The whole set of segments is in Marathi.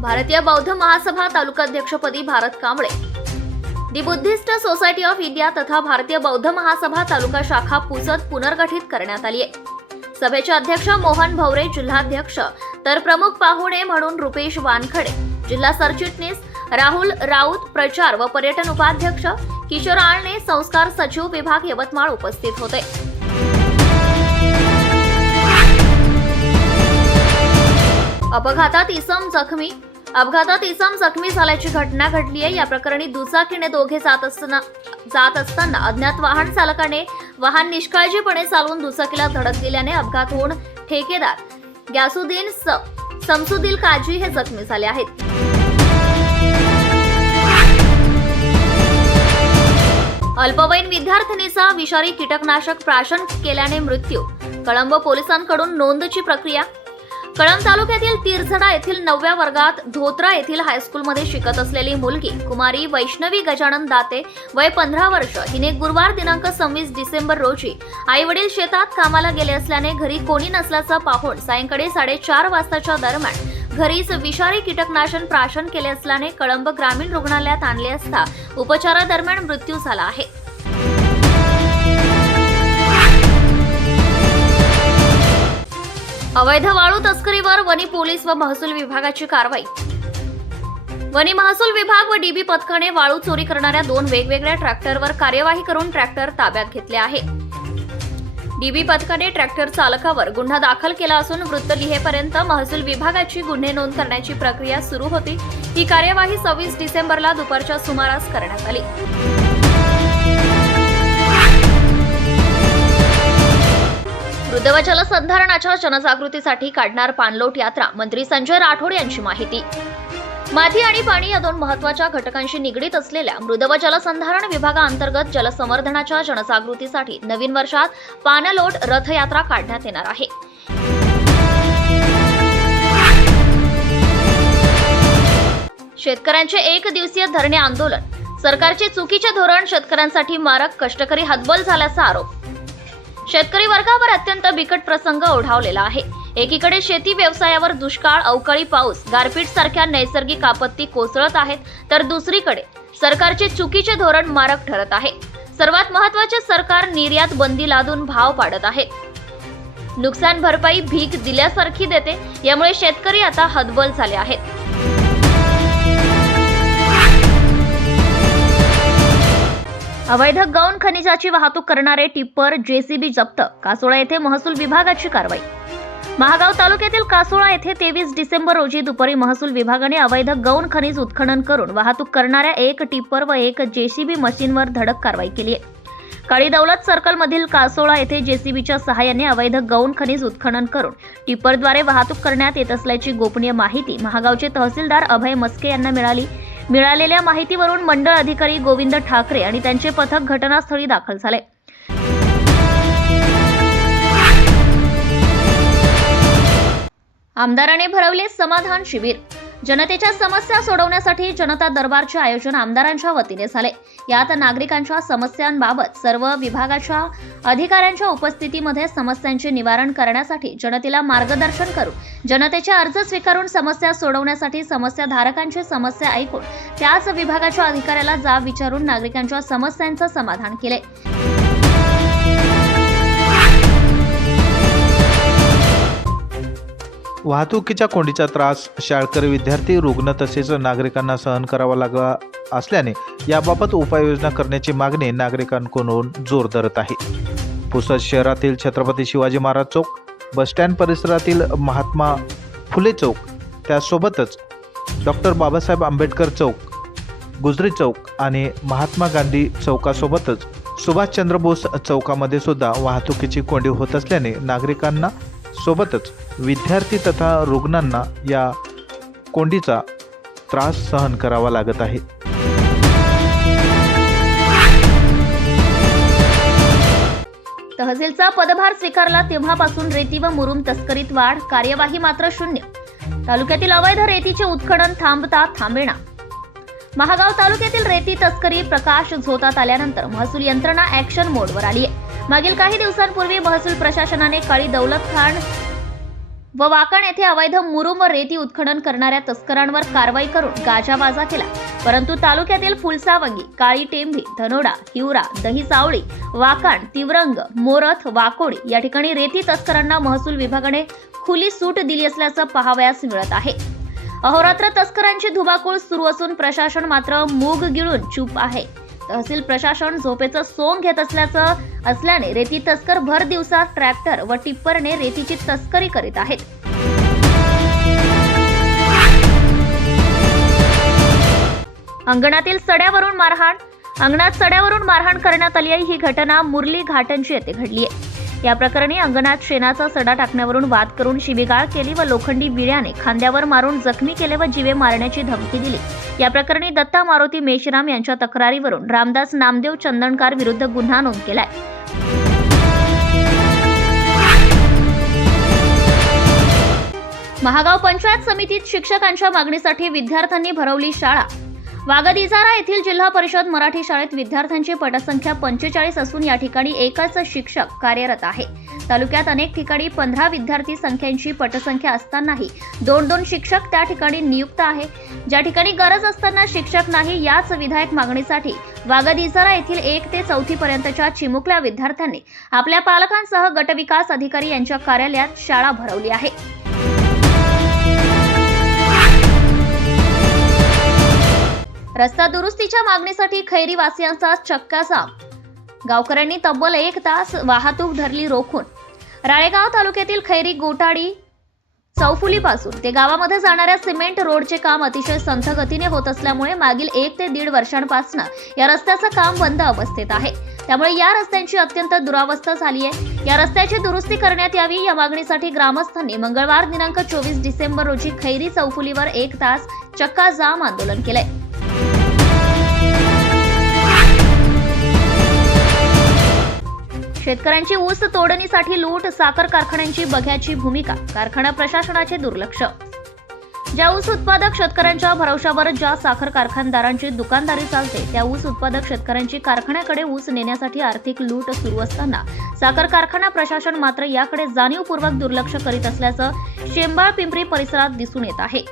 भारतीय बौद्ध महासभा तालुकाध्यक्षपदी Bharat Kamble, the Buddhist society of India तथा भारतीय बौद्ध महासभा तालुका शाखा पुसद पुनर्गठित करण्यात आली आहे। सभेचे अध्यक्ष मोहन भवरे जिल्हाध्यक्ष तर प्रमुख पाहुणे म्हणून रुपेश वानखडे, जिल्हा सरचिटणीस राहुल राऊत, प्रचार व पर्यटन उपाध्यक्ष किशोर आळणे, संस्कार सचिव विभाग यवतमाळ उपस्थित होते। अपघातात इसम जखमी झाल्याची घटना घडली आहे। या प्रकरणी दुचाकीने दोघे जात असताना अज्ञात वाहन चालकाने वाहन निष्काळजीपणे चालवून दुचाकीला धडक दिल्याने अपघात होऊन ठेकेदार ग्यासुद्दीन समसुद्दीन काजी हे जखमी झाले आहेत। अल्पवयीन विद्यार्थिनीचा विषारी कीटकनाशक प्राशन केल्याने मृत्यू, कळंब पोलिसांकडून नोंदची प्रक्रिया। कळंब तालुक्यातील तिरझडा येथील 9व्या वर्गात धोत्रा येथील हायस्कूलमध्ये शिकत असलेली मुलगी कुमारी वैष्णवी गजानन दाते वय 15 वर्ष हिने गुरुवार दिनांक 26 डिसेंबर रोजी आईवडील शेतात कामाला गेले असल्याने घरी कोणी नसल्याचं पाहून सायंकाळी 4:30 वाजताच्या दरम्यान घरीच विषारी कीटकनाशक प्राशन केले असल्याने कळंब ग्रामीण रुग्णालयात आणले असता उपचारादरम्यान मृत्यू झाला आहे। अवैध वाळू तस्करीवर वनी पोलीस व महसूल विभागाची कारवाई। वनी महसूल विभाग व डीबी पथकाने वाळू चोरी करणाऱ्या 2 वेगवेगळ्या ट्रॅक्टरवर कार्यवाही करून ट्रॅक्टर ताब्यात घेतले आहे। डीबी पथकाने ट्रॅक्टर चालकावर गुन्हा दाखल केला असून वृत्त लिहेपर्यंत महसूल विभागाची गुन्हे नोंद करण्याची प्रक्रिया सुरू होती। ही कार्यवाही 26 डिसेंबरला दुपारच्या सुमारास करण्यात आली। वृद्ध व जलसंधारणाच्या जनजागृतीसाठी काढणार पाणलोट यात्रा, मंत्री संजय राठोड यांची माहिती। माती आणि पाणी या 2 महत्त्वाच्या घटकांशी निगडीत असलेल्या मृद व जलसंधारण विभागाअंतर्गत जलसंवर्धनाच्या जनजागृतीसाठी नवीन वर्षात पाणलोट रथयात्रा काढण्यात येणार आहे। शेतकऱ्यांचे 1 दिवसीय धरणे आंदोलन, सरकारचे चुकीचे धोरण शेतकऱ्यांसाठी मारक, कष्टकरी हतबल झाल्याचा आरोप। शेतकरी वर्गावर अत्यंत बिकट प्रसंग ओढावलेला आहे। एकीकडे शेती व्यवसायावर दुष्काळ, अवकाळी पाऊस, गारपीट सारख्या नैसर्गिक आपत्ती कोसळत आहेत, तर दुसरीकडे सरकारचे चुकीचे धोरण मारक ठरत आहे। सर्वात महत्त्वाचे, सरकार निर्यात बंदी लादून भाव पाडत आहे, नुकसान भरपाई भीक दिल्यासारखी देते। यामुळे शेतकरी आता हतबल झाले आहेत। अवैध गौण खनिजाची वाहतूक करणारे टिप्पर जेसीबी जप्त, कासोळा येथे महसूल विभागाची कारवाई। महागाव तालुक्यातील कासोळा येथे 23 डिसेंबर रोजी दुपारी महसूल विभागाने अवैध गौण खनिज उत्खनन करून वाहतूक करणाऱ्या 1 टिप्पर व 1 जेसीबी मशीनवर धडक कारवाई केली आहे। काळी दौलत सर्कल मधील कासोळा येथे जेसीबीच्या सहाय्याने अवैध गौण खनिज उत्खनन करून टिप्परद्वारे वाहतूक करण्यात येत असल्याची गोपनीय माहिती महागावचे तहसीलदार अभय मस्के यांना मिळाली। मिळालेल्या माहितीवरून मंडळ अधिकारी गोविंद ठाकरे आणि त्यांचे पथक घटनास्थळी दाखल झाले। आमदाराने भरवले समाधान शिबिर, जनतेच्या समस्या सोडवण्यासाठी जनता दरबारचे आयोजन आमदारांच्या वतीने झाले। यात नागरिकांच्या समस्यांबाबत सर्व विभागाच्या अधिकाऱ्यांच्या उपस्थितीमध्ये समस्यांचे निवारण करण्यासाठी जनतेला मार्गदर्शन करून जनतेचे अर्ज स्वीकारून समस्या सोडवण्यासाठी समस्याधारकांची समस्या ऐकून त्याच विभागाच्या अधिकाऱ्याला जाब विचारून नागरिकांच्या समस्यांचे समाधान केले। वाहतुकीच्या कोंडीचा त्रास शाळकरी विद्यार्थी, रुग्ण तसेच नागरिकांना सहन करावा लागला असल्याने याबाबत उपाययोजना करण्याची मागणी नागरिकांकडून जोर धरत आहे। पुसद शहरातील छत्रपती शिवाजी महाराज चौक, बसस्टँड परिसरातील महात्मा फुले चौक, त्यासोबतच डॉक्टर बाबासाहेब आंबेडकर चौक, गुजरी चौक आणि महात्मा गांधी चौकासोबतच सुभाषचंद्र बोस चौकामध्ये सुद्धा वाहतुकीची कोंडी होत असल्याने नागरिकांना सोबतच विद्यार्थी तथा रुग्णांना या कोंडीचा त्रास सहन करावा लागत आहे। तहसीलचा पदभार स्वीकारला तेव्हापासून रेती व मुरुम तस्करीत वाढ, कार्यवाही मात्र शून्य। तालुक्यातील अवैध रेतीचे उत्खनन थांबता थांबेना। महागाव तालुक्यातील रेती तस्करी प्रकाश झोतात आल्यानंतर महसूल यंत्रणा ऍक्शन मोडवर आली आहे। मागील काही दिवसांपूर्वी महसूल प्रशासनाने काळी दौलत खान व वाकण येथे अवैध मुरुम व रेती उत्खनन करणाऱ्या तस्करांवर कारवाई करून गाजाबाजा केला. परंतु तालुक्यातील फुलसावंगी, काळी टेंभी, धनोडा, हिवरा, दहिसावळी, वाकण, तिवरंग, मोरथ, वाकोडी या ठिकाणी रेती तस्करांना महसूल विभागाने खुली सूट दिली असल्याचं पाहावयास मिळत आहे. अहोरात्र तस्करांची धुमाकूळ सुरू असून प्रशासन मात्र मूग गिळून चूप आहे. तहसील प्रशासन झोपेचं सोंग घेत असल्याने रेती तस्कर भर दिवसा ट्रॅक्टर व टिप्परने रेतीची तस्करी करीत आहेत. अंगणात सड्यावरून मारहाण करण्यात आली आहे. ही घटना मुरली घाटंजी येथे घडली आहे. या प्रकरणी अंगणात शेणाचा सडा टाकण्यावरून वाद करून शिवीगाळ केली व लोखंडी विळ्याने खांद्यावर मारून जखमी केले व जीवे मारण्याची धमकी दिली. या प्रकरणी दत्ता मारुती मेश्राम यांच्या तक्रारीवरून रामदास नामदेव चंदनकार विरुद्ध गुन्हा नोंद केलाय. महागाव पंचायत समितीत शिक्षकांच्या मागणीसाठी विद्यार्थ्यांनी भरवली शाळा. वागद-इजारा येथील जिल्हा परिषद मराठी शाळेत विद्यार्थ्यांची पटसंख्या 45 असून या ठिकाणी एकच शिक्षक कार्यरत आहे. तालुक्यात अनेक ठिकाणी 15 विद्यार्थी संख्यांची पटसंख्या असतानाही 2-2 शिक्षक त्या ठिकाणी नियुक्त आहे. ज्या ठिकाणी गरज असताना शिक्षक नाही, याच विधायक मागणीसाठी वागद-इजारा येथील 1 ते 4थी पर्यंतच्या चिमुकल्या विद्यार्थ्यांनी आपल्या पालकांसह गटविकास अधिकारी यांच्या कार्यालयात शाळा भरवली आहे. रस्ता दुरुस्तीच्या मागणीसाठी खैरी वासियांचा चक्का जाम. गावकऱ्यांनी तब्बल 1 तास वाहतूक धरली रोखून. राळेगाव तालुक्यातील खैरी गोटाडी चौफुलीपासून ते गावामध्ये जाणाऱ्या सिमेंट रोडचे काम अतिशय संथ गतीने होत असल्यामुळे मागील 1 ते 1.5 वर्षांपासून या रस्त्याचं काम बंद अवस्थेत आहे. त्यामुळे या रस्त्यांची अत्यंत दुरावस्था झाली आहे. या रस्त्याची दुरुस्ती करण्यात यावी या मागणीसाठी ग्रामस्थांनी मंगळवार दिनांक 24 डिसेंबर रोजी खैरी चौफुलीवर 1 तास चक्का जाम आंदोलन केलंय. शेतकऱ्यांची ऊस तोडणीसाठी लूट, साखर कारखान्यांची बघ्याची भूमिका, कारखाना प्रशासनाचे दुर्लक्ष. ज्या ऊस उत्पादक शेतकऱ्यांच्या भरवशावर ज्या साखर कारखानदारांची दुकानदारी चालते, त्या ऊस उत्पादक शेतकऱ्यांची कारखान्याकडे ऊस नेण्यासाठी आर्थिक लूट सुरू असताना साखर कारखाना प्रशासन मात्र याकडे जाणीवपूर्वक दुर्लक्ष करीत असल्याचं शेंबाळ पिंपरी परिसरात दिसून येत आहे.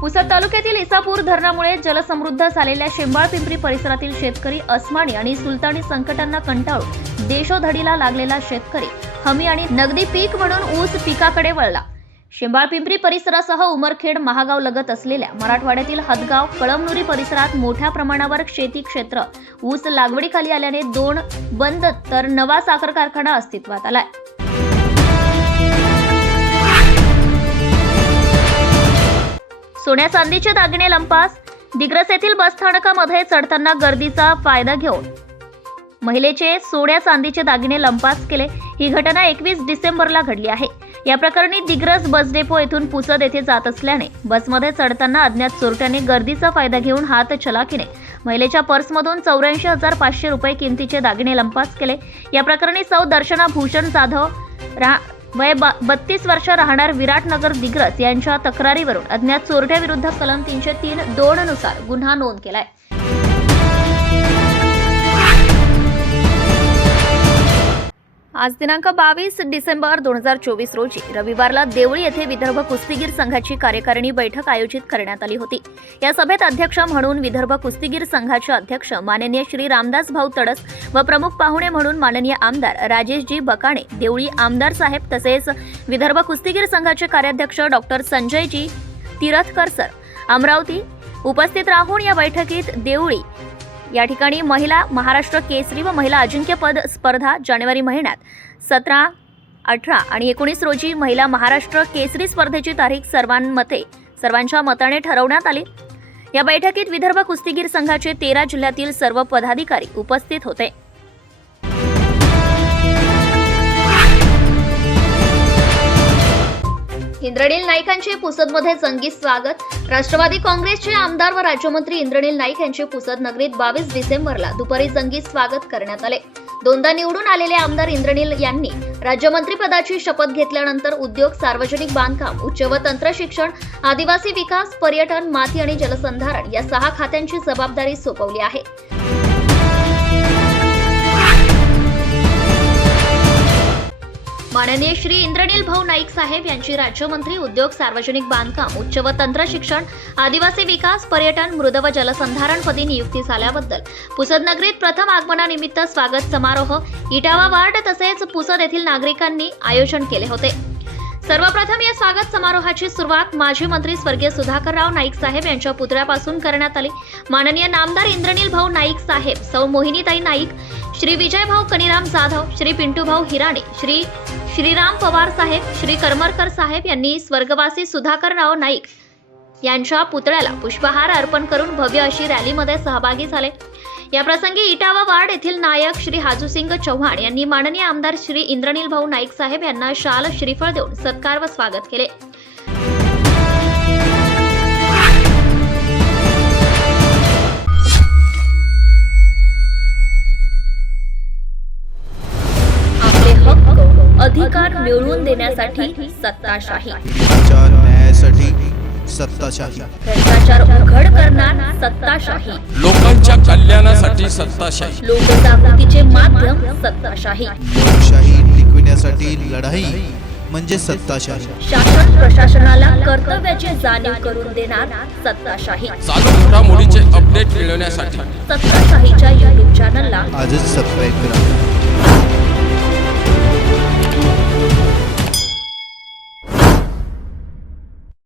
पुसद तालुक्यातील इसापूर धरणामुळे जलसमृद्ध झालेल्या शेंबाळ पिंपरी परिसरातील शेतकरी अस्मानी आणि सुलतानी संकटांना कंटाळून देशोधडीला लागलेला शेतकरी हमी आणि नगदी पीक म्हणून ऊस पिकाकडे वळला. शेंबाळ पिंपरी परिसरासह उमरखेड, महागाव लगत असलेल्या मराठवाड्यातील हदगाव, कळमनुरी परिसरात मोठ्या प्रमाणावर शेती क्षेत्र ऊस लागवडीखाली आल्याने 2 बंद तर नवा साखर कारखाना अस्तित्वात आलाय. सोन्या चांदीचे दागिने लंपास. दिग्रस येथील बसस्थानकामध्ये चढताना गर्दीचा फायदा घेऊन महिलेचे सोन्या चांदीचे दागिने लंपास केले. ही घटना 21 डिसेंबरला घडली आहे. या प्रकरणी दिग्रस बस डेपो येथून पुसद येथे जात असल्याने बसमध्ये चढताना अज्ञात चोरट्याने गर्दीचा फायदा घेऊन हात चलाकीने महिलेच्या पर्समधून 84,500 रुपये किमतीचे दागिने लंपास केले. या प्रकरणी सौ दर्शना भूषण जाधव वय 32 वर्ष, राहणार विराटनगर, दिग्रस यांच्या तक्रारीवरून अज्ञात चोरट्याविरुद्ध कलम 303(2) नुसार गुन्हा नोंद केलाय. आज दिनांक 22 डिसेंबर 2024 रोजी रविवारला देवळी येथे विदर्भ कुस्तीगीर संघाची कार्यकारिणी बैठक आयोजित करण्यात आली होती. या सभेत अध्यक्ष म्हणून विदर्भ कुस्तीगीर संघाचे अध्यक्ष माननीय श्री रामदास भाऊ तडस व प्रमुख पाहुणे म्हणून माननीय आमदार राजेशजी बकाणे, देवळी आमदार साहेब, तसेच विदर्भ कुस्तीगीर संघाचे कार्याध्यक्ष डॉक्टर संजयजी तिरथकर सर अमरावती उपस्थित राहून या बैठकीत देवळी या ठिकाणी महिला महाराष्ट्र केसरी व महिला अजिंक्यपद स्पर्धा जानेवारी महिन्यात 17, 18 आणि 19 रोजी महिला महाराष्ट्र केसरी स्पर्धेची तारीख सर्वांच्या मताने ठरवण्यात आली. या बैठकीत विदर्भ कुस्तीगीर संघाचे 13 जिल्ह्यातील सर्व पदाधिकारी उपस्थित होते. इंद्रनील नाईकांचे पुसदमध्ये जंगी स्वागत. राष्ट्रवादी काँग्रेसचे आमदार व राज्यमंत्री इंद्रनील नाईक यांचे पुसद नगरीत 22 डिसेंबरला दुपारी जंगी स्वागत करण्यात आले. 2दा निवडून आलेले आमदार इंद्रनील यांनी राज्यमंत्रीपदाची शपथ घेतल्यानंतर उद्योग, सार्वजनिक बांधकाम, उच्च व तंत्र शिक्षण, आदिवासी विकास, पर्यटन, माती आणि जलसंधारण या 6 खात्यांची जबाबदारी सोपवली आहे. माननीय श्री इंद्रनील भाऊ नाईक साहेब यांची राज्यमंत्री उद्योग, सार्वजनिक बांधकाम, उच्च व तंत्र शिक्षण, आदिवासी विकास, पर्यटन, मृद व जलसंधारणपदी नियुक्ती झाल्याबद्दल पुसद नगरीत प्रथम आगमनानिमित्त स्वागत समारोह इटावा वार्ड तसेच पुसद येथील नागरिकांनी आयोजन केले होते। सर्वप्रथम या स्वागत समारोहाची सुरुवात माजी मंत्री स्वर्गीय सुधाकरराव नाईक साहेब यांच्या पुतळ्यापासून करण्यात आली। माननीय नामदार इंद्रनील भाऊ नाईक साहेब, सौ मोहिनीताई नाईक, श्री विजय भाऊ कनिराम जाधव, श्री पिंटू भाऊ हिराणे, श्री श्रीराम पवार साहेब, श्री करमरकर साहेब यांनी स्वर्गवासी सुधाकरराव नाईक यांच्या पुतळ्याला पुष्पहार अर्पण करून भव्य अशी रॅलीमध्ये सहभागी झाले। या प्रसंगी इटावा वार्ड येथील नायक श्री हाजूसिंग चव्हाण यांनी माननीय आमदार श्री इंद्रनील भाऊ नाईक साहेब यांना शाल श्रीफळ देऊन सत्कार व स्वागत केले। आपले हक्क अधिकार मिळवून देण्यासाठी सत्ताशाही, न्यायासाठी सत्ताशाही, भ्रष्टाचार उघड करणार सत्ताशाही, लोकांच्या कल्याणासाठी सत्ताशाही, लोकजागृतीचे माध्यम सत्ताशाही, लोकशाही टिकविण्यासाठी लढाई म्हणजे सत्ताशाही, शासन प्रशासनाला कर्तव्याची जाणीव करून देणार सत्ताशाही, चालू घडामोडीचे अपडेट मिळवण्यासाठी सत्ताशाहीच्या YouTube चॅनलला आजच सबस्क्राईब करा।